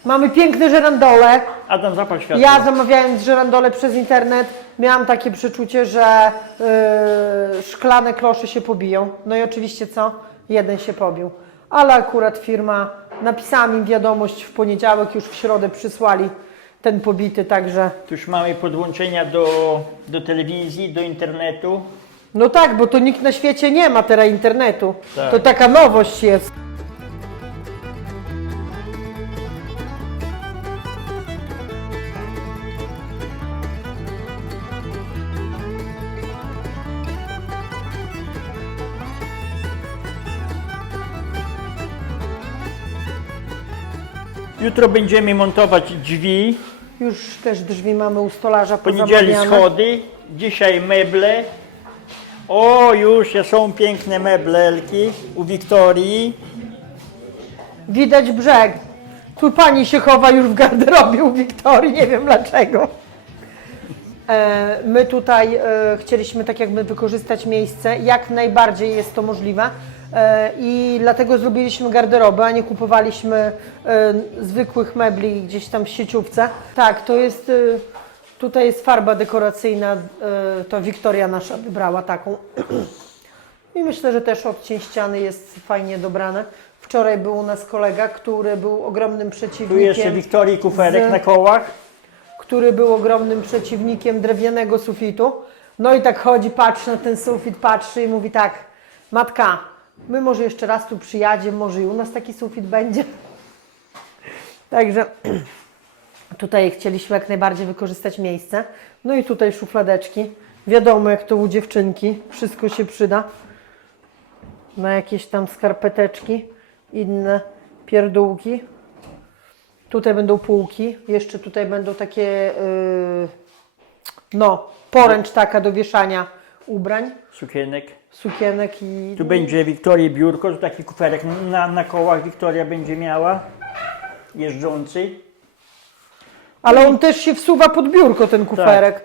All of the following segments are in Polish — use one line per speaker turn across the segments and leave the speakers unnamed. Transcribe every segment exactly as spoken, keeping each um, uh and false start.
Mamy piękne żerandole.
Adam, zapal światło.
Ja zamawiając żerandole przez internet miałam takie przeczucie, że yy, szklane klosze się pobiją. No i oczywiście co? Jeden się pobił. Ale akurat firma napisała mi wiadomość w poniedziałek, już w środę przysłali ten pobity, także...
Tu już mamy podłączenia do, do telewizji, do internetu.
No tak, bo to nikt na świecie nie ma teraz internetu.
Tak.
To taka nowość jest.
Jutro będziemy montować drzwi.
Już też drzwi mamy u stolarza
W poniedziałek
pozamawiane.
schody, dzisiaj meble. O, już są piękne meblelki u Wiktorii.
Widać brzeg. Tu pani się chowa już w garderobie u Wiktorii, nie wiem dlaczego. E, my tutaj e, chcieliśmy tak jakby wykorzystać miejsce, jak najbardziej jest to możliwe. E, I dlatego zrobiliśmy garderobę, a nie kupowaliśmy e, zwykłych mebli gdzieś tam w sieciówce. Tak, to jest, e, tutaj jest farba dekoracyjna, e, to Wiktoria nasza wybrała taką. I myślę, że też odcień ściany jest fajnie dobrany. Wczoraj był u nas kolega, który był ogromnym
Tu
przeciwnikiem,
jeszcze Wiktorii kuferek
z-
na kołach.
który był ogromnym przeciwnikiem drewnianego sufitu. No i tak chodzi, patrzy na ten sufit, patrzy i mówi tak: matka, my może jeszcze raz tu przyjadziemy, może i u nas taki sufit będzie. Także tutaj chcieliśmy jak najbardziej wykorzystać miejsce. No i tutaj szufladeczki. Wiadomo, jak to u dziewczynki, wszystko się przyda. Na jakieś tam skarpeteczki, inne pierdółki. Tutaj będą półki, jeszcze tutaj będą takie, yy, no, poręcz taka do wieszania ubrań,
Sukienek.
sukienek i...
Tu będzie Wiktorii biurko, tu taki kuferek na, na kołach Wiktoria będzie miała. Jeżdżący.
Ale on też się wsuwa pod biurko, ten kuferek.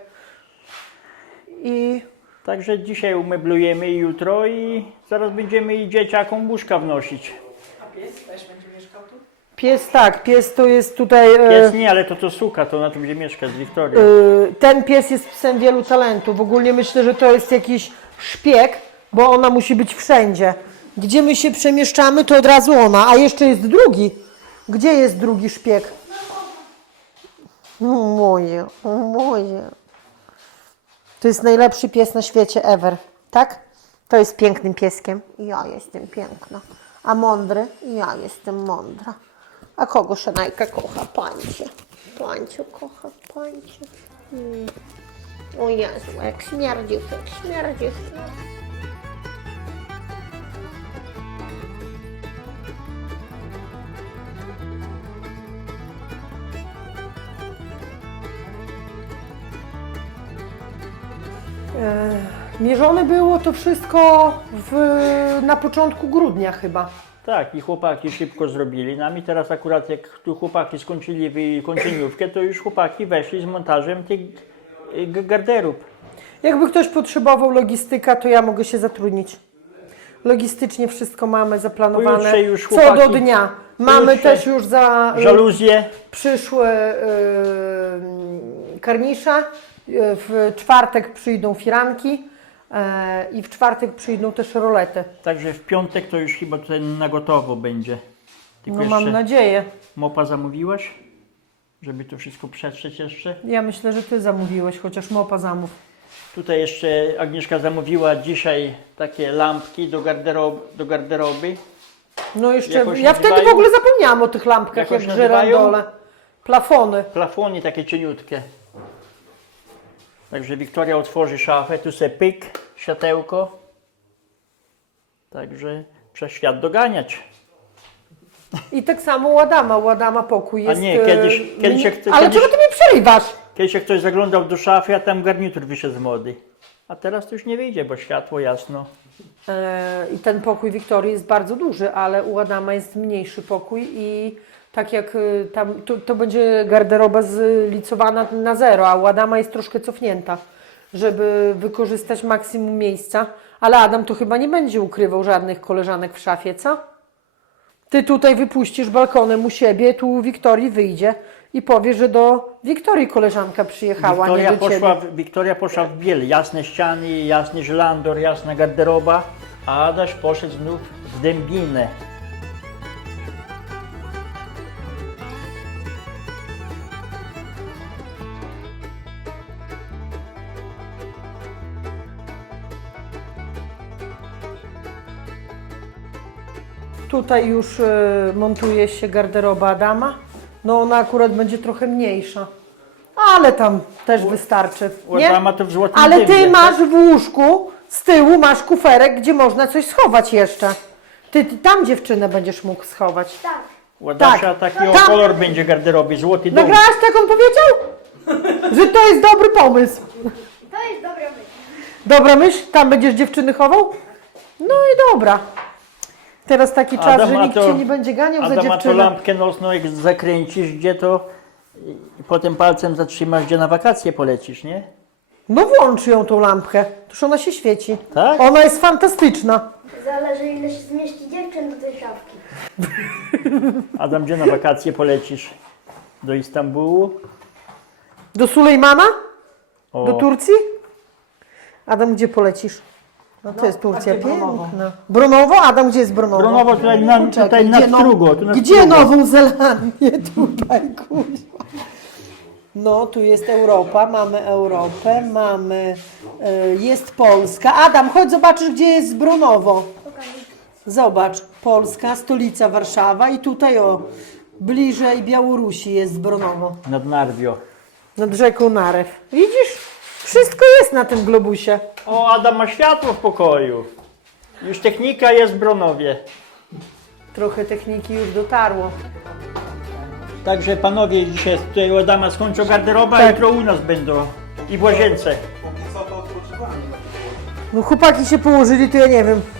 I
Także dzisiaj umeblujemy jutro i zaraz będziemy i dzieciakom łóżka wnosić.
A pies też będzie mieszkał tu?
pies, tak, pies to jest tutaj... e,
Pies nie, ale to to suka, to na to będzie mieszkać z Wiktorią.
y, ten pies jest psem wielu talentów. Ogólnie myślę, że to jest jakiś szpieg, bo ona musi być wszędzie. Gdzie my się przemieszczamy, to od razu ona. A jeszcze jest drugi. Gdzie jest drugi szpieg? O moje, o moje. To jest najlepszy pies na świecie ever, tak? To jest pięknym pieskiem. Ja jestem piękna. A mądry? Ja jestem mądra. A kogo Szanajka kocha? Pańcie. Pańcie kocha, pańcie. Mm. O Jezu, jak śmierdzi, jak śmierdzi. E, Mierzone było to wszystko w, na początku grudnia chyba.
Tak, i chłopaki szybko zrobili nam i teraz akurat jak tu chłopaki skończyli wy- kończeniówkę, to już chłopaki weszli z montażem tych y, g- garderób.
Jakby ktoś potrzebował logistyka, to ja mogę się zatrudnić. Logistycznie wszystko mamy zaplanowane.
Pojutrze już
Co
chłopaki-
do dnia. Mamy
pojutrze
też już za y,
Żaluzje,
przyszłe y, karnisze. Y, W czwartek przyjdą firanki y, i w czwartek przyjdą też rolety.
także w piątek to już chyba tutaj na gotowo będzie. Tylko
No
jeszcze
mam nadzieję.
mopa zamówiłaś, żeby to wszystko przetrzeć jeszcze.
Ja myślę, że Ty zamówiłeś, chociaż mopa zamów.
Tutaj jeszcze Agnieszka zamówiła dzisiaj takie lampki do, garderob, do garderoby.
No jeszcze,
Jakoś
ja wtedy w
nazywają?
ogóle zapomniałam o tych lampkach,
Jakoś
jak
nazywają?
żerandole. Plafony.
Plafony takie cieniutkie. Także Wiktoria otworzy szafę, tu se pyk, światełko. Także trzeba świat doganiać.
I tak samo u Adama. U Adama pokój
A
jest...
nie, kiedyś-
e,
kiedyś
nie-
jak ty-
Ale
kiedyś-
czego Ty mnie przerywasz?
Kiedyś jak ktoś zaglądał do szafy, a tam garnitur wyszedł z mody. A teraz to już nie wyjdzie, bo światło jasno.
E, I ten pokój Wiktorii jest bardzo duży, ale u Adama jest mniejszy pokój i tak jak y, tam, to, to będzie garderoba zlicowana na zero, a u Adama jest troszkę cofnięta, żeby wykorzystać maksimum miejsca. Ale Adam to chyba nie będzie ukrywał żadnych koleżanek w szafie, co? Ty tutaj wypuścisz balkonem u siebie, tu u Wiktorii wyjdzie i powie, że do Wiktorii koleżanka przyjechała,
Wiktoria
nie do
poszła,
ciebie.
w- Wiktoria poszła w biel. Jasne ściany, jasny żelandor, jasna garderoba. A Adaś poszedł znów w dębinę.
Tutaj już e, montuje się garderoba Adama. No ona akurat będzie trochę mniejsza. Ale tam też wystarczy.
U
Nie?
Adama to w złotym
Ale ty
dębie,
masz w łóżku, z tyłu masz kuferek, gdzie można coś schować jeszcze. Ty, ty tam dziewczynę będziesz mógł schować.
Tak.
U Adasia
Tak.
taki o
Tam-
kolor będzie garderoby, złoty dom.
Nagrałaś, tak on powiedział? Że to jest dobry pomysł.
To jest dobra myśl.
Dobra myśl, tam będziesz dziewczyny chował? No i dobra. Teraz taki czas,
Adam,
że
a
nikt
to-
cię nie będzie ganiał za
Adam, a to
dziewczynę.
lampkę nocną jak zakręcisz gdzie to i potem palcem zatrzymasz, gdzie na wakacje polecisz, nie?
No włącz ją tą lampkę, toż ona się świeci.
Tak?
Ona jest fantastyczna.
Zależy ile się zmieści dziewczyn do tej szafki.
Adam, gdzie na wakacje polecisz? Do Istambułu?
Do Sulejmana?
O,
Do Turcji? Adam, gdzie polecisz? No to jest Turcja piękna. Bronowo? Adam, gdzie jest Bronowo?
Bronowo tutaj na,
Poczekaj,
tutaj na
gdzie no-
Strugo. Tu na
Gdzie
Strugo.
Nową Zelandię? Tutaj, kuźwa. No, tu jest Europa, mamy Europę, mamy, y, jest Polska. Adam, chodź zobaczysz, gdzie jest Bronowo. Zobacz, Polska, stolica Warszawa i tutaj o, bliżej Białorusi jest Bronowo.
Nad Narwio.
Nad rzeką Narew. Widzisz? Wszystko jest na tym globusie.
O, Adam ma światło w pokoju. Już technika jest w Bronowie.
Trochę techniki już dotarło.
Także panowie, dzisiaj tutaj u Adama skończą garderoba,
Tak.
jutro u nas będą. I w łazience.
No chłopaki się położyli, to ja nie wiem.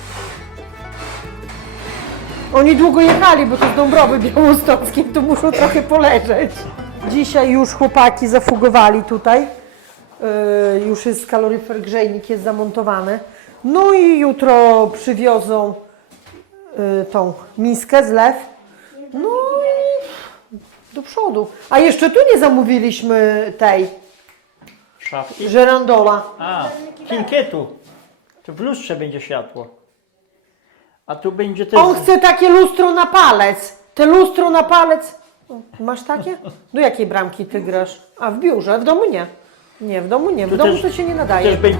Oni długo jechali, bo to z Dąbrowy Białostockiej, to muszą trochę poleżeć. Dzisiaj już chłopaki zafugowali tutaj. Yy, już jest kaloryfer, grzejnik jest zamontowany. No i jutro przywiozą yy, tą miskę, zlew. No i do przodu. A jeszcze tu nie zamówiliśmy tej
Szafki.
żerandola.
A, kilkietu. To w lustrze będzie światło. A tu będzie też...
On chce takie lustro na palec. Te lustro na palec. O, masz takie? Do jakiej bramki ty grasz? A w biurze, w domu nie. Nie, w domu nie. W
Tu
domu
też-
to się nie nadaje.
Też będzie...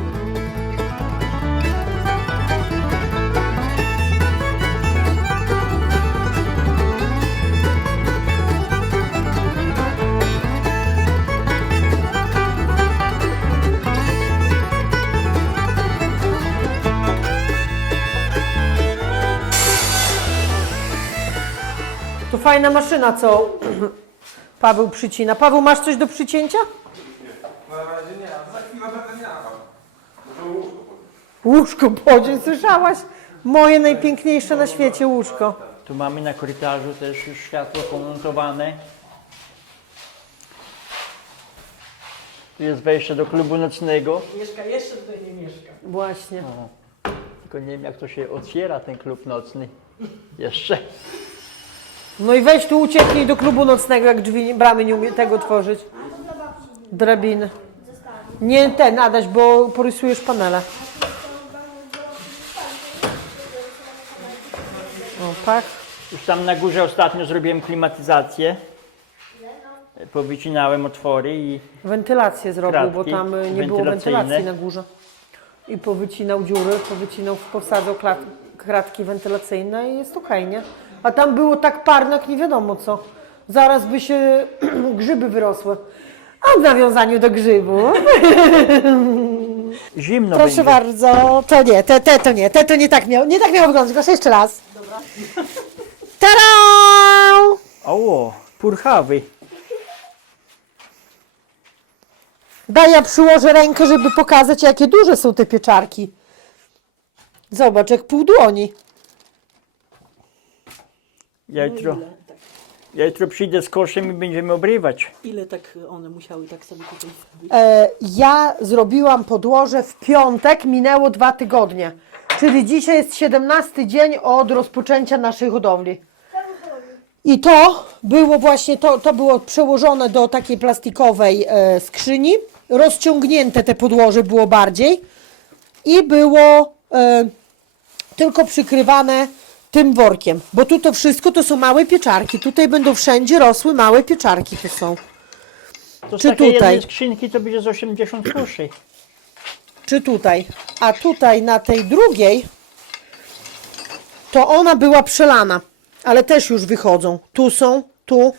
To fajna maszyna, co Paweł przycina. Paweł, masz coś do przycięcia?
Na razie nie, a za chwilę będę miał. Może łóżko podnieść.
Łóżko podzie, słyszałaś? Moje najpiękniejsze na świecie łóżko.
Tu mamy na korytarzu też już światło pomontowane. Tu jest wejście do klubu nocnego.
Mieszka jeszcze tutaj nie mieszka.
Właśnie.
Tylko nie wiem jak to się otwiera ten klub nocny. Jeszcze.
No i weź tu ucieknij do klubu nocnego, jak drzwi, bramy nie umie tego tworzyć. Drabiny. Nie ten, Adaś, bo porysujesz panele. O, tak.
Już tam na górze ostatnio zrobiłem klimatyzację. Powycinałem otwory i
Wentylację zrobił, bo
Kratki
tam y, nie było
wentylacyjne.
wentylacji na górze. I powycinał dziury, powycinał, powsadzał klat, kratki wentylacyjne i jest okej, nie? A tam było tak parno, jak nie wiadomo co. Zaraz by się grzyby wyrosły. A w nawiązaniu do grzybu.
zimno
Proszę
będzie.
bardzo, to nie, te, te to nie, te to nie tak miało, nie tak miało wyglądać, proszę jeszcze raz. Dobra. Tada!
O, purchawy.
Daj, ja przyłożę rękę, żeby pokazać, jakie duże są te pieczarki. Zobacz, jak pół dłoni.
Ja jutro,
Ile, tak,
ja jutro przyjdę z koszem i będziemy obrywać.
ile tak one musiały tak sobie tutaj zrobić?
E, ja zrobiłam podłoże w piątek, minęło dwa tygodnie. Czyli dzisiaj jest siedemnasty dzień od rozpoczęcia naszej hodowli. I to było właśnie, to, to było przełożone do takiej plastikowej e, skrzyni. Rozciągnięte te podłoże było bardziej. I było e, tylko przykrywane tym workiem. Bo tu to wszystko to są małe pieczarki. Tutaj będą wszędzie rosły małe pieczarki. To są.
To z
Czy
takiej
tutaj?
jednej skrzynki to będzie z osiemdziesiąt kuszy.
Czy tutaj. A tutaj na tej drugiej to ona była przelana. Ale też już wychodzą. Tu są, tu.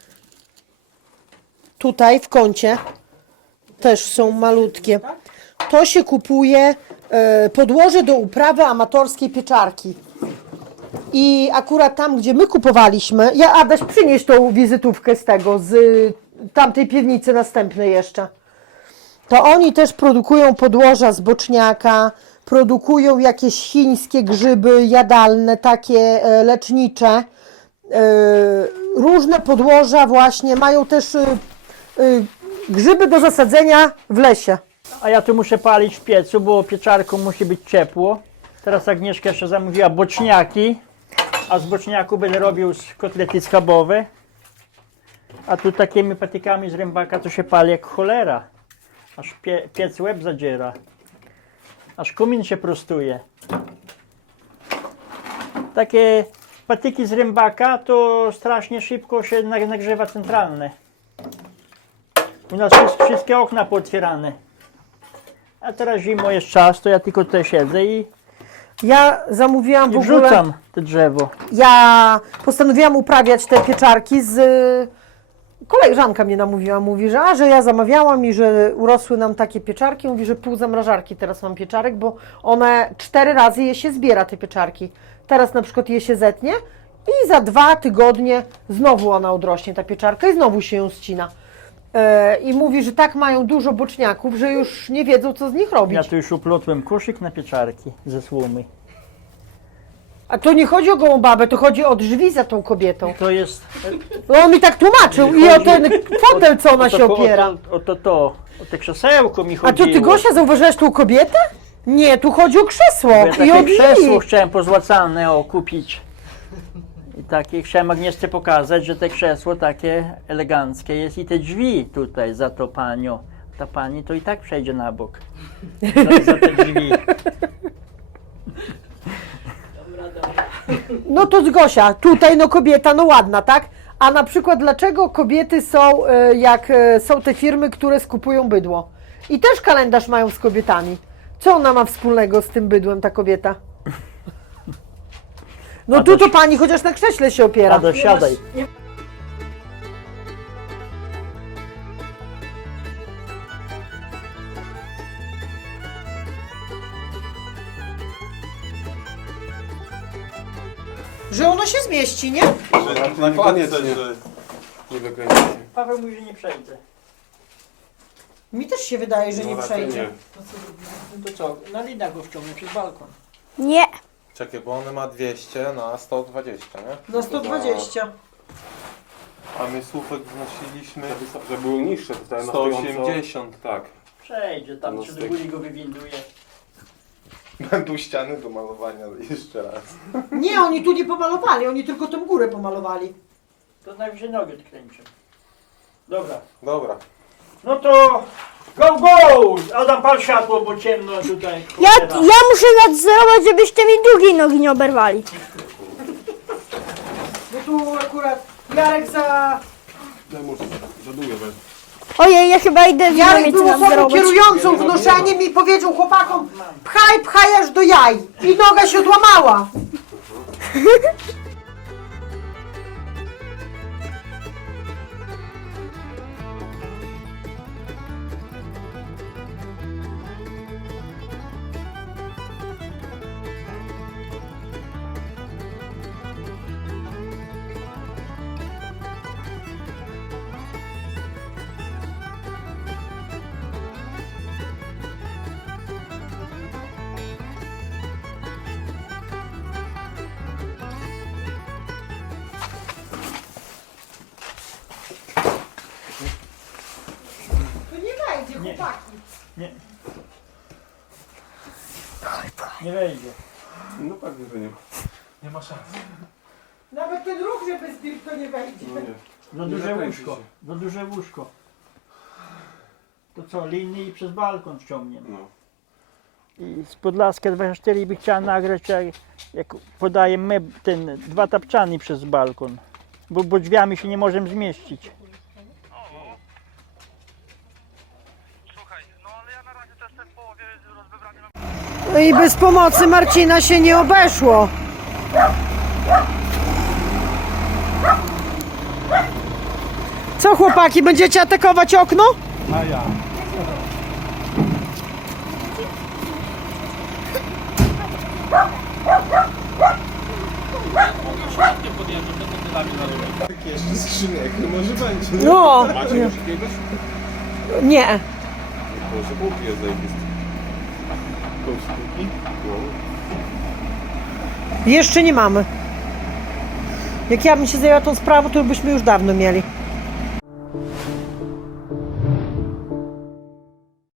Tutaj w kącie też są malutkie. To się kupuje e, podłoże do uprawy amatorskiej pieczarki. I akurat tam, gdzie my kupowaliśmy, ja Adaś, przynieś tą wizytówkę z tego, z y, tamtej piwnicy następnej jeszcze. To oni też produkują podłoża z boczniaka, produkują jakieś chińskie grzyby jadalne, takie e, lecznicze. E, różne podłoża właśnie, mają też e, e, grzyby do zasadzenia w lesie.
A ja tu muszę palić w piecu, bo pieczarką musi być ciepło. Teraz Agnieszka jeszcze zamówiła boczniaki, a z boczniaku będę robił kotlety schabowe. A tu takimi patykami z rębaka to się pali jak cholera. Aż pie, piec łeb zadziera. Aż komin się prostuje. Takie patyki z rębaka to strasznie szybko się nag- nagrzewa centralne. U nas jest wszystkie okna pootwierane. A teraz zimą jest czas, to ja tylko tutaj siedzę i,
Ja zamówiłam w
i
ogóle...
wrzucam to drzewo.
Ja postanowiłam uprawiać te pieczarki z... Koleżanka mnie namówiła, mówi, że, a, że ja zamawiałam i że urosły nam takie pieczarki. Mówi, że pół zamrażarki teraz mam pieczarek, bo one cztery razy je się zbiera, te pieczarki. Teraz na przykład je się zetnie i za dwa tygodnie znowu ona odrośnie, ta pieczarka, i znowu się ją ścina. E, I mówi, że tak mają dużo boczniaków, że już nie wiedzą, co z nich robić.
Ja tu już uplotłem koszyk na pieczarki ze słomy.
A to nie chodzi o gołą babę, to chodzi o drzwi za tą kobietą.
To jest...
No on mi tak tłumaczył i o ten fotel, co ona
o to,
się opiera.
O to, o to, to, o te krzesełko mi
A
chodziło.
to ty, Gosia, zauważyłaś tą kobietę? Nie, tu chodzi o krzesło
Bo ja
i
takie
o
krzesło
drzwi.
chciałem pozłacane o kupić. I takie chciałem Agnieszce pokazać, że te krzesło takie eleganckie jest i te drzwi tutaj za to panią. Ta pani to i tak przejdzie na bok. Za, za te drzwi.
No to z Gosia, tutaj no kobieta, no ładna, tak? A na przykład dlaczego kobiety są, e, jak e, są te firmy, które skupują bydło? I też kalendarz mają z kobietami. Co ona ma wspólnego z tym bydłem, ta kobieta? No
A
tu
to-
to pani chociaż na krześle się opiera.
A dosiadaj.
Że ono się zmieści, nie?
Na koniec nie, nie wykręcicie.
Paweł mówi, że nie przejdzie.
Mi też się wydaje, że nie
No raczej
przejdzie.
nie.
No to co? Na linach go wciągnę przez balkon.
Nie.
Czekaj, bo one ma dwieście na sto dwadzieścia, nie?
Na sto dwadzieścia.
A my słupek wnosiliśmy
Że były niższe, to wtedy na
sto
stojąco.
osiemdziesiąt, tak.
Przejdzie, tam
No
czy
z
do
tych-
góry go wywinduje.
Będą ściany do malowania jeszcze raz.
Nie, oni tu nie pomalowali, oni tylko tą górę pomalowali.
To najwyżej nogę odkręcił. Dobra.
Dobra.
No to go, go! Adam, pal światło, bo ciemno tutaj.
Ja,
cholera.
ja muszę nadzorować, żebyście mi drugiej nogi nie oberwali.
Bo tu akurat Jarek za...
Ja muszę, za długo będzie.
Ojej, ja chyba idę w
Jarek
Niemiec
był osobą
nadzorować.
kierującą wnoszeniem i powiedział chłopakom, pchaj, pchaj aż do jaj. I noga się odłamała. To nie wejdzie,
Nie.
chłopaki.
Nie wejdzie.
No pewnie, że nie ma.
Nie ma szans.
Nawet ten ruch, żeby zbił, to nie wejdzie.
No nie.
Za
Nie
duże
zakręci
łóżko.
się.
Za duże łóżko. To co, linii przez balkon ściągniemy.
No.
I z Podlaska dwadzieścia cztery by chciała nagrać, jak, jak podaje my ten dwa tapczany przez balkon. Bo, bo drzwiami się nie możemy zmieścić.
Słuchaj, no ale ja na razie to jestem w połowie rozwybrania.
No i bez pomocy Marcina się nie obeszło. Co chłopaki, będziecie atakować okno?
A ja. Tak jeszcze skrzynek, no może będzie.
No,
Macie już jakiegoś?
nie.
Może półki jest zajebisty. Półki? No.
Jeszcze nie mamy. Jak ja bym się zajęła tą sprawą, to byśmy już dawno mieli.